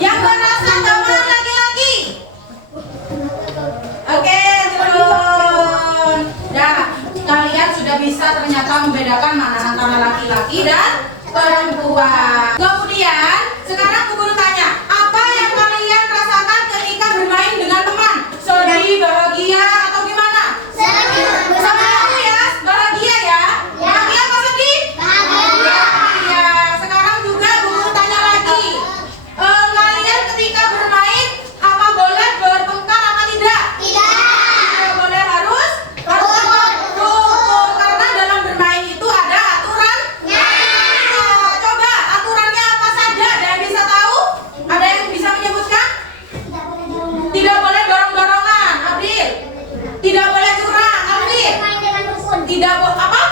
yang merasa teman laki-laki. Oke, turun. Nah, kalian sudah bisa ternyata membedakan mana antara laki-laki dan perempuan. Kemudian, sekarang Bu Guru tanya, apa yang kalian rasakan ketika bermain dengan teman? Sedih, bahagia, atau gimana? Sama aku ya, bahagia ya. Bahagia apa sedih? Bahagia. Sekarang juga Bu Guru tanya lagi, kalian ketika bermain apa boleh bertengkar apa tidak? Tidak boleh, harus rukun. Karena dalam bermain itu ada aturannya. Coba aturannya apa saja? Ada yang bisa tahu? Ada yang bisa menyebutkan? Tidak boleh dorong-dorongan, Abdil. Tidak boleh curang, Abdil. Tidak boleh apa?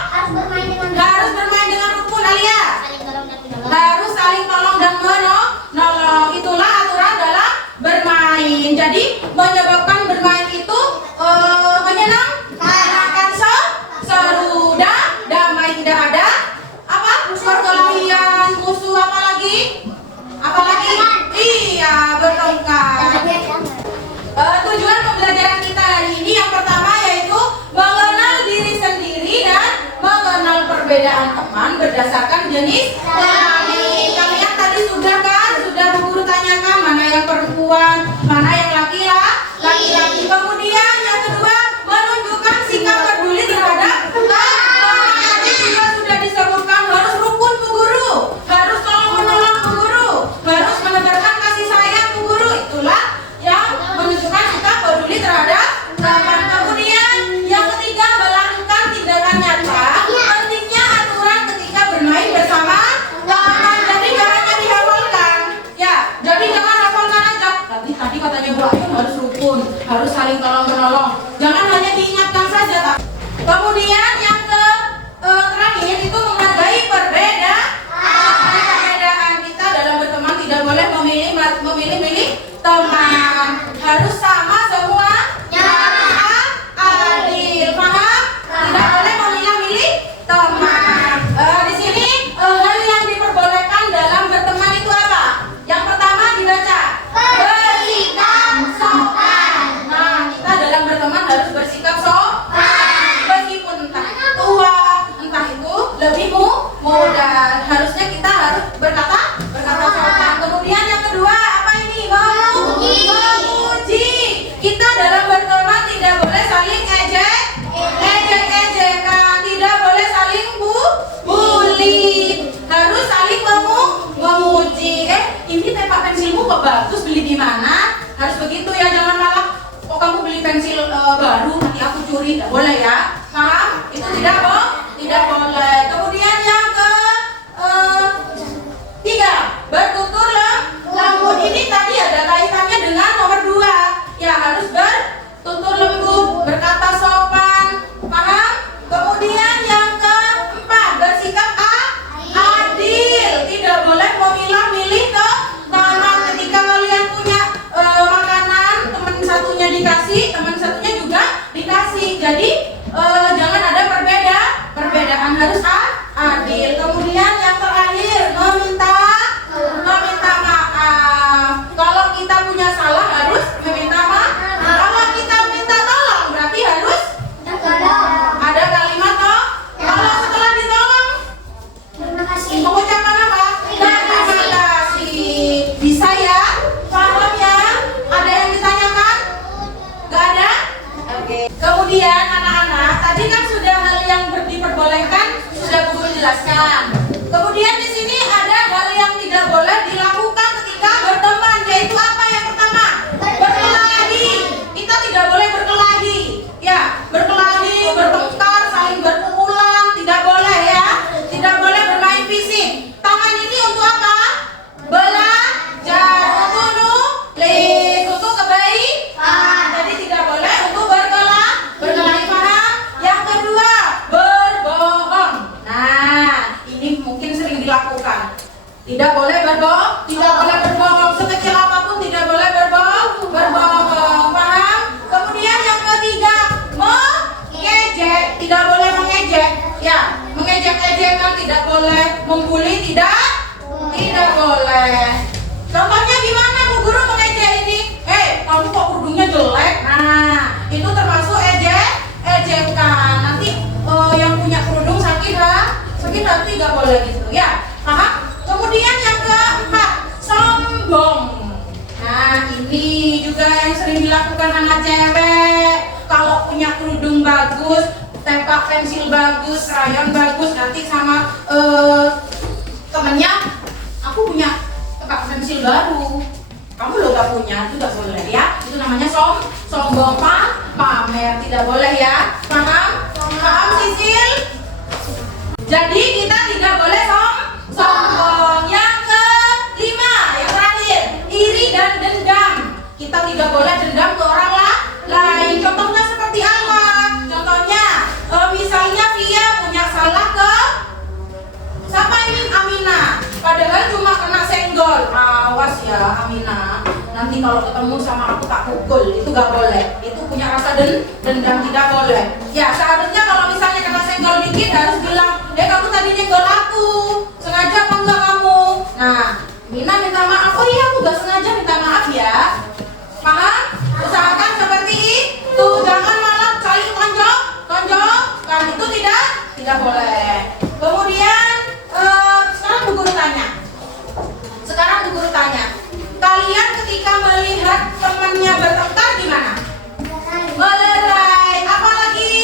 Harus bermain dengan rukun, Alia. Harus saling tolong dan menolong. Itulah aturan dalam bermain. Jadi menyebabkan bermain itu menyenangkan, seru, damai, tidak ada apa? Perkelahian, musuh, apalagi? Iya, bertengkar. Tujuan pembelajaran kita hari ini yang pertama yaitu mengenal diri sendiri dan mengenal perbedaan teman berdasarkan jenis kelamin. Kalian tadi sudah kan? Sudah Bu Guru tanyakan mana yang perempuan, mana yang laki-laki. Kemudian yang kedua menunjukkan sikap peduli terhadap teman. Tadi juga sudah disebutkan harus rukun Bu Guru, harus tolong menolong Bu Guru, harus menebarkan kasih sayang Bu Guru. Itulah yang menunjukkan sikap peduli terhadap teman. Kemudian yang ketiga melakukan tindakan nyata. Pentingnya aturan ketika bermain bersama teman. Jadi jangan dihafalkan. Ya, jadi jangan hafalkan aja. Tadi katanya Bu Ayu harus rukun, harus saling tolong menolong. Jangan hanya diingatkan saja. Kemudian yang terakhir itu menghargai perbedaan kita dalam berteman. Tidak boleh memilih teman. Harus sama semua. Adil, paham? Tidak boleh memilih teman. Di sini hal yang diperbolehkan dalam berteman itu apa? Yang pertama dibaca. Bersikap sopan. Nah, kita dalam berteman harus bersikap sopan. Meskipun entah itu tua, entah itu lebih muda, harusnya kita harus berkata sopan. Kemudian yang kedua apa ini? Memuji. Kita dalam berteman tidak boleh saling ejek-ejekan, tidak boleh saling bully, harus saling memuji. Ini tempat pensilmu kok bagus, beli di mana? Harus begitu ya, jangan malah kok kamu beli pensil baru nanti aku curi, tidak boleh ya. Paham? Itu tidak boleh. Kemudian yang ketiga, bertutur lembut. Ini tadi ada kaitannya dengan nomor 2. Ya, harus bertutur lembut, berkata sopan. Paham? Kemudian yang keempat, bersikap adil. Tidak boleh memilah-milih ke teman. Ketika kalian punya makanan, teman satunya dikasih, teman satunya juga dikasih. Jadi jangan ada perbedaan, harus adil. Kemudian yang terakhir, meminta maaf. Kalau kita punya salah harus meminta maaf. Kalau kita minta tolong berarti harus ada kalimat toh. Kalau setelah ditolong mengucapkan apa? Terima kasih. Bisa ya? Paham ya? Ada yang ditanyakan? Gak ada? Oke. Kemudian anak-anak, tadi kan sudah hal yang diperbolehkan sudah Bu Guru jelaskan. Kemudian di sini ada hal yang tidak boleh dilakukan ketika berteman, yaitu apa yang pertama? Berkelahi. Kita tidak boleh berkelahi. Ya, berkelahi, bertengkar, saling berpukulan, tidak boleh ya. Tidak boleh bermain fisik. Tangan ini untuk apa? Belajar, untuk nulis, untuk kebaikan. Jadi tidak boleh untuk berkelahi, paham? Yang kedua, berbohong. Nah, ini mungkin sering dilakukan. Tidak boleh berbohong, sekecil apapun tidak boleh berbohong, paham? Kemudian yang ketiga, mengejek, tidak boleh mengejek, ya, mengejek-ejekan tidak boleh, membuli tidak boleh. Contohnya gimana Nah, itu termasuk ejekan. Nanti yang punya kerudung sakit hati nggak boleh gitu ya. Paham? Kemudian yang keempat, sombong. Nah, ini juga yang sering dilakukan anak cewek. Kalau punya kerudung bagus, tempat pensil bagus, rayon bagus, nanti sama temennya, aku punya tempat pensil baru, kamu lo gak punya, itu gak boleh ya. Itu namanya sombong, pamer, tidak boleh ya. Paham? Paham Sisil? Jadi kita tidak boleh sombong. Yang kelima, yang terakhir, iri dan dendam. Kita tidak boleh dendam ke orang lain. Contohnya seperti apa? Contohnya, misalnya Via punya salah ke siapa ini? Aminah. Padahal cuma kena senggol. Awas ya Aminah. Nanti kalau ketemu sama aku tak pukul. Itu gak boleh. Itu punya rasa dendam, tidak boleh. Ya seharusnya kalau misalnya kena senggol dikit harus bilang, kamu tadi nyenggol aku. Sengaja apa enggak kamu? Nah, Mina minta maaf. Oh iya, aku gak sengaja, minta maaf ya. Paham? Usahakan seperti itu. Jangan malah saling tonjok. Itu tidak boleh. Kemudian sekarang Bu Guru tanya. Kalian ketika melihat temannya bertengkar gimana? Melerai. Apalagi?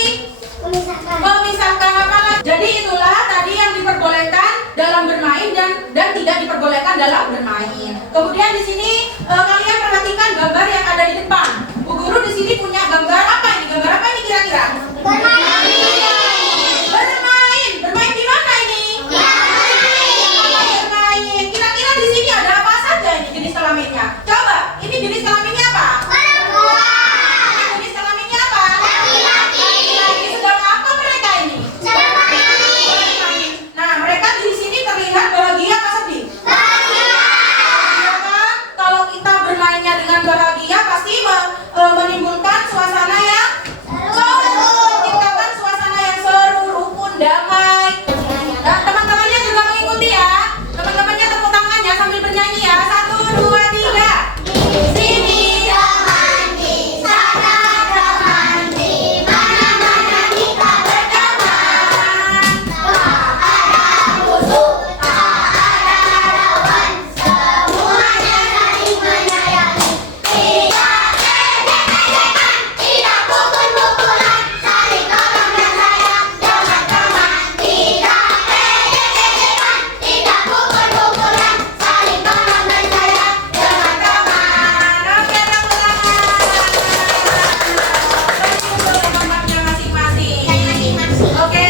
Memisahkan. Apalagi? Jadi itulah tadi yang diperbolehkan dalam bermain dan tidak diperbolehkan dalam bermain. Kemudian di sini kalian perhatikan gambar yang ada di depan. Bu Guru di sini punya gambar apa ini? Gambar apa ini kira-kira? Bermain di mana ini? Bermain. Kira-kira di sini ada apa saja ini jenis kelaminnya? Coba, ini jenis kelaminnya apa? Perempuan. Jenis kelaminnya apa? Laki-laki. Sedang apa mereka ini? Bermain. Nah, mereka di sini terlihat bahagia apa sedih? Bahagia. Ya kan? Kalau kita bermainnya dengan bahagia pasti menimbulkan suasana yang seru, menciptakan suasana yang seru, rukun, damai. Nah, teman-temannya juga mengikuti ya. Teman-temannya tepuk tangannya sambil bernyanyi ya. 1, 2, 3. Sini teman di sana teman di mana-mana kita berteman. Tak ada musuh, tak ada lawan, semuanya saling menyayangi. Tidak ejek-ejekan, tidak pukul-pukulan, saling tolong dan sayang teman-teman. Tidak ejek-ejekan, tidak pukul-pukulan, saling tolong dan sayang teman-teman. Oke, tepuk tangan. Tempatnya masing-masing. Oke.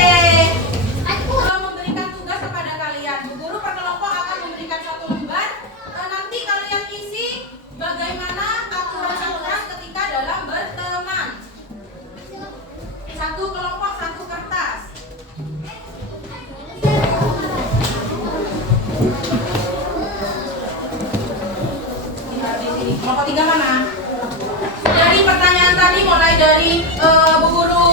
Memberikan tugas kepada kalian. Bu Guru per kelompok akan memberikan satu lembar. Nanti kalian isi bagaimana aturan-aturan ketika dalam berteman. Satu kelompok, satu kertas. Kelompok 3 mana? Dari pertanyaan tadi mulai dari Bu Guru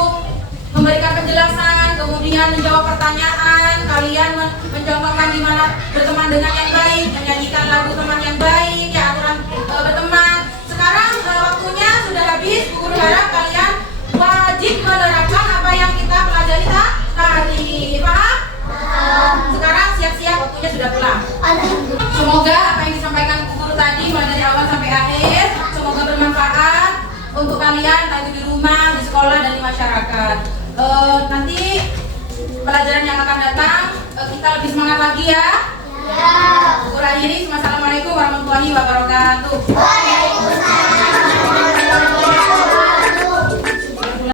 memberikan penjelasan, kemudian menjawab pertanyaan, kalian mencontohkan di mana berteman dengan yang baik, menyanyikan lagu teman yang baik, ya aturan berteman. Sekarang waktunya sudah habis. Bu Guru harap kalian wajib menerapkan apa yang kita pelajari tadi. Paham? Sekarang siap-siap, waktunya sudah pulang. Semoga apa yang disampaikan Bu Guru tadi mulai dari awal sampai akhir semoga bermanfaat untuk kalian, entah itu di rumah, di sekolah, dan di masyarakat. Nanti pelajaran yang akan datang kita lebih semangat lagi ya. Bu Guru akhiri. Wassalamualaikum warahmatullahi wabarakatuh. Waalaikumsalam.